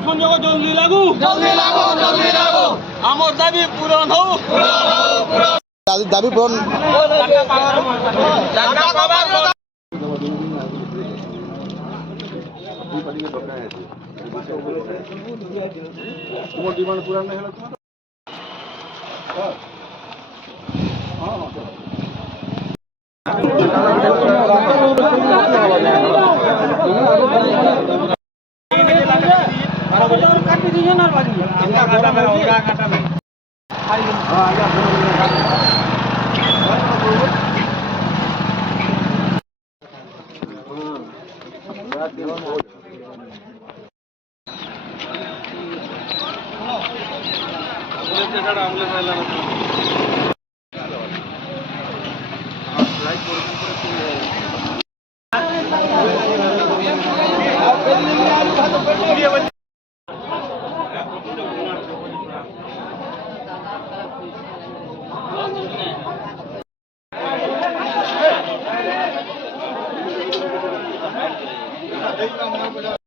সংযোগ জলদি লাগু আমার দাবি পূরণ হোক দাবি পূরণ তোমার ডিমান্ড পূরণ না হলে